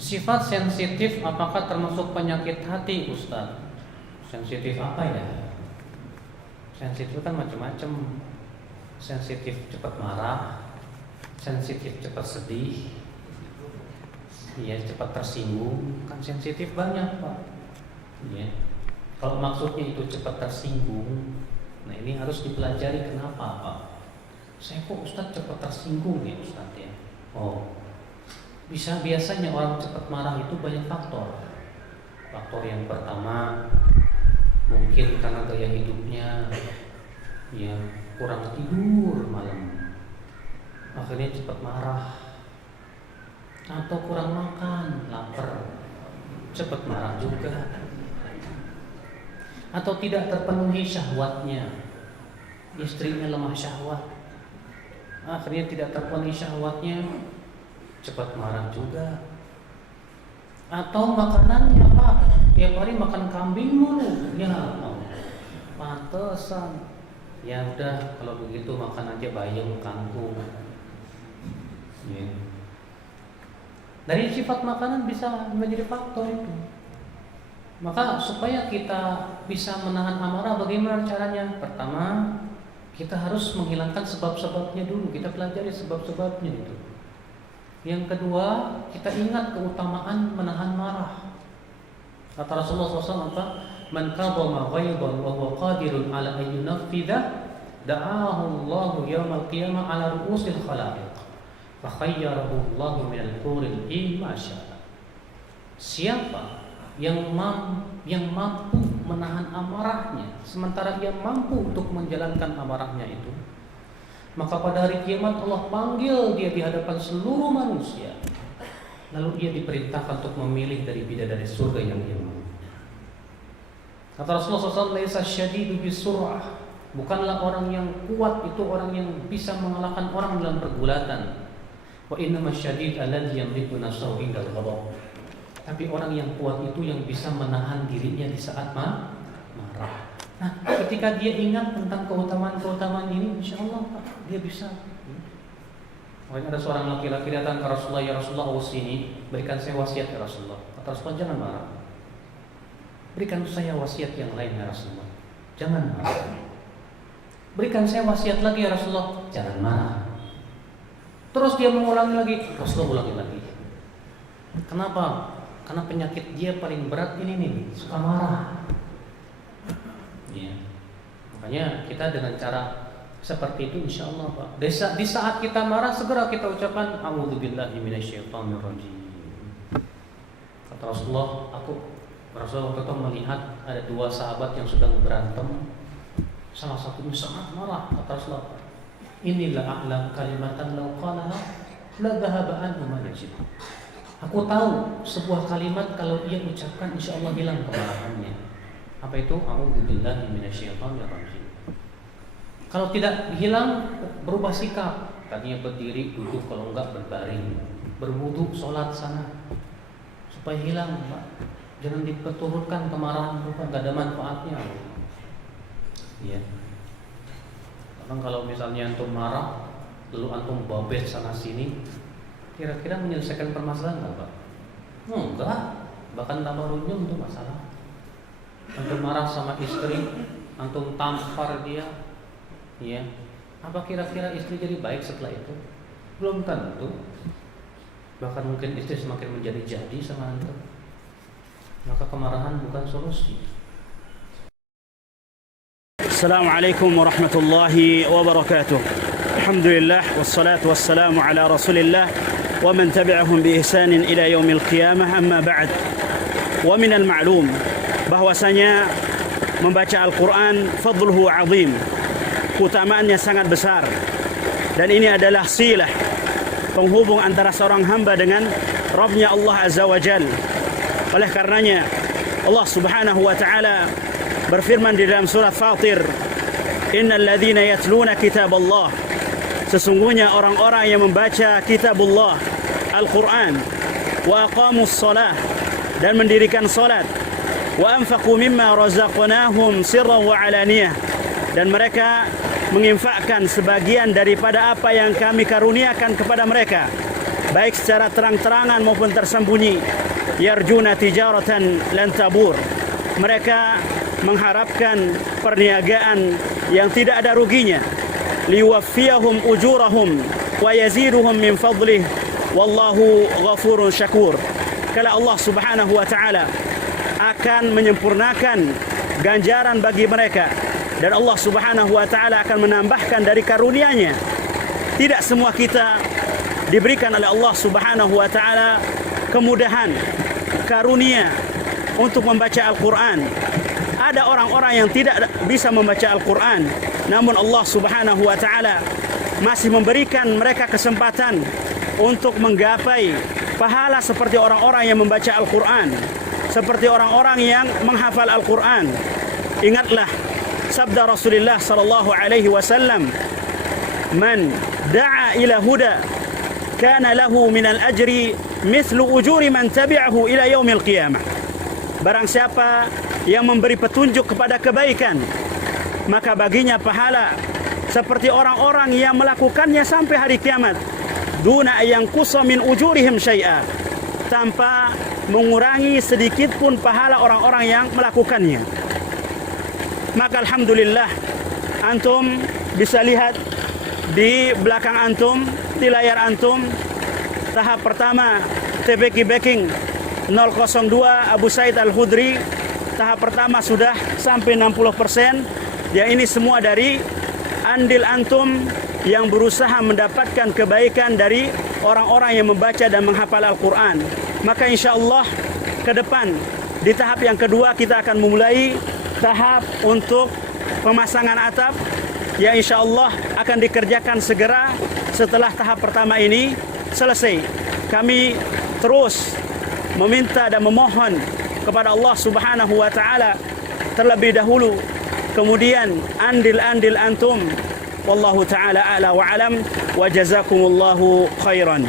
Sifat sensitif apakah termasuk penyakit hati, Ustaz? Sensitif apa ya? Sensitif kan macam-macam. Sensitif cepat marah, sensitif cepat sedih, ya cepat tersinggung, kan sensitif banyak, Pak. Ya. Kalau maksudnya itu cepat tersinggung, nah ini harus dipelajari kenapa, Pak. Saya kok Ustaz cepat tersinggung ya, Ustaz ya? Oh, biasanya orang cepat marah itu banyak faktor. Faktor yang pertama mungkin karena gaya hidupnya ya kurang tidur malam, akhirnya cepat marah. Atau kurang makan, lapar, cepat marah juga. Atau tidak terpenuhi syahwatnya, istrinya lemah syahwat, akhirnya tidak terpenuhi syahwatnya, cepat marah juga. Atau makanannya, Pak, tiap hari makan kambing mulu, ya pantesan. Ya udah kalau begitu makan aja bayam kangkung. Ya. Dari sifat makanan bisa menjadi faktor itu. Maka supaya kita bisa menahan amarah, bagaimana caranya? Pertama, kita harus menghilangkan sebab-sebabnya dulu. Kita pelajari sebab-sebabnya itu. Yang kedua, kita ingat keutamaan menahan marah. Kata Rasulullah SAW apa? Man kadhama ghaidan wa huwa qadirun ala an yunaffidha da'ahu Allahu yawmal qiyamah ala ru'usil khalaiq fa khayyarahu Allahu min al-huril ma syaa. Siapa yang mampu menahan amarahnya sementara ia mampu untuk menjalankan amarahnya itu, maka pada hari kiamat Allah panggil dia di hadapan seluruh manusia. Lalu ia diperintahkan untuk memilih dari bidadari surga yang dia mau. Kata Rasulullah SAW, laisa syadidu bisur'ah. Bukanlah orang yang kuat itu orang yang bisa mengalahkan orang dalam pergulatan. Wa innama syadid alladhi yamliku nafsahu indal ghadab. Tapi orang yang kuat itu yang bisa menahan dirinya di saat marah. Nah, ketika dia ingat tentang keutamaan-keutamaan ini, insya Allah dia bisa. Makanya ada seorang laki-laki datang ke Rasulullah, ya Rasulullah, sini berikan saya wasiat ya Rasulullah. Kata Rasulullah, jangan marah. Berikan saya wasiat yang lain ya Rasulullah, jangan marah. Berikan saya wasiat lagi ya Rasulullah, jangan marah. Terus dia mengulangi lagi, Rasulullah ulangi lagi. Kenapa? Karena penyakit dia paling berat ini nih, suka marah. Ya. Makanya kita dengan cara seperti itu insya Allah, Pak. Di saat kita marah segera kita ucapkan a'udzubillahi minasyaitonirrajim. Kata Rasulullah, Rasulullah waktu itu melihat ada dua sahabat yang sedang berantem. Salah satunya sangat marah. Kata Rasulullah, inilah a'lam kalimatan law qalaha la dhahaba anhu ma yajid. Aku tahu sebuah kalimat kalau ia ucapkan insya Allah hilang kemarahannya. Apa itu? A'udzubillahi minasyaitonirrajim. Kalau tidak hilang, berubah sikap. Tadinya berdiri, duduk, kalau enggak berbaring, berwudu, sholat sana, supaya hilang, Pak. Jangan diperturutkan kemarahan, bukan enggak ada manfaatnya. Ya. Karena kalau misalnya antum marah, lalu antum babet sana sini, kira-kira menyelesaikan permasalahan enggak, Pak? Enggak, bahkan tambah runyam itu masalah. Antum marah sama istri, antum tampar dia, ya, apa kira-kira istri jadi baik setelah itu? Belum tentu. Bahkan mungkin istri semakin menjadi-jadi sama antum. Maka kemarahan bukan solusi. Assalamualaikum warahmatullahi wabarakatuh. Alhamdulillah wassalatu wassalamu ala Rasulillah wa man tabi'ahum bi ihsanin ila yaumil qiyamah, amma ba'd. Wa minal ma'lum bahwasanya membaca Al-Quran fadluhu azim, keutamaannya sangat besar, dan ini adalah silah penghubung antara seorang hamba dengan Rabbnya Allah Azza wa Jal. Oleh karenanya Allah Subhanahu wa ta'ala berfirman di dalam surat Fatir, innal ladzina yatluna kitab Allah, sesungguhnya orang-orang yang membaca kitabullah Al-Quran, wa aqamus salah, dan mendirikan salat, wa anfaqu mimma razaqnahum sirran wa alaniyah, dan mereka menginfakkan sebagian daripada apa yang kami karuniakan kepada mereka baik secara terang-terangan maupun tersembunyi. Yarjuna tijaratan lan tabur. Mereka mengharapkan perniagaan yang tidak ada ruginya. Liwaffiyahum ujurahum wa yaziduhum min fadlih wallahu ghafurun syakur. Kala Allah Subhanahu wa taala akan menyempurnakan ganjaran bagi mereka, dan Allah Subhanahu wa taala akan menambahkan dari karunia-Nya. Tidak semua kita diberikan oleh Allah Subhanahu wa taala kemudahan, karunia untuk membaca Al-Qur'an. Ada orang-orang yang tidak bisa membaca Al-Qur'an, namun Allah Subhanahu wa taala masih memberikan mereka kesempatan untuk menggapai pahala seperti orang-orang yang membaca Al-Qur'an, seperti orang-orang yang menghafal Al-Qur'an. Ingatlah sabda Rasulullah sallallahu alaihi wasallam, "Man da'a ila huda kana lahu minal ajri mithlu ujuri man tabi'ahu ila yaumil qiyamah." Barang siapa yang memberi petunjuk kepada kebaikan, maka baginya pahala seperti orang-orang yang melakukannya sampai hari kiamat. Duna yanqusa min ujurihim syai'a, tanpa mengurangi sedikit pun pahala orang-orang yang melakukannya. Maka alhamdulillah, antum bisa lihat di belakang antum, di layar antum, tahap pertama TBK Backing 002 Abu Said Al-Khudri. Tahap pertama sudah sampai 60%. Ya, ini semua dari andil antum yang berusaha mendapatkan kebaikan dari orang-orang yang membaca dan menghafal Al-Quran. Maka insya Allah ke depan di tahap yang kedua kita akan memulai tahap untuk pemasangan atap, yang insya Allah akan dikerjakan segera setelah tahap pertama ini selesai. Kami terus meminta dan memohon kepada Allah Subhanahu wa taala terlebih dahulu, kemudian andil-andil antum. Wallahu taala a'la wa alam, wa jazakumullahu khairan.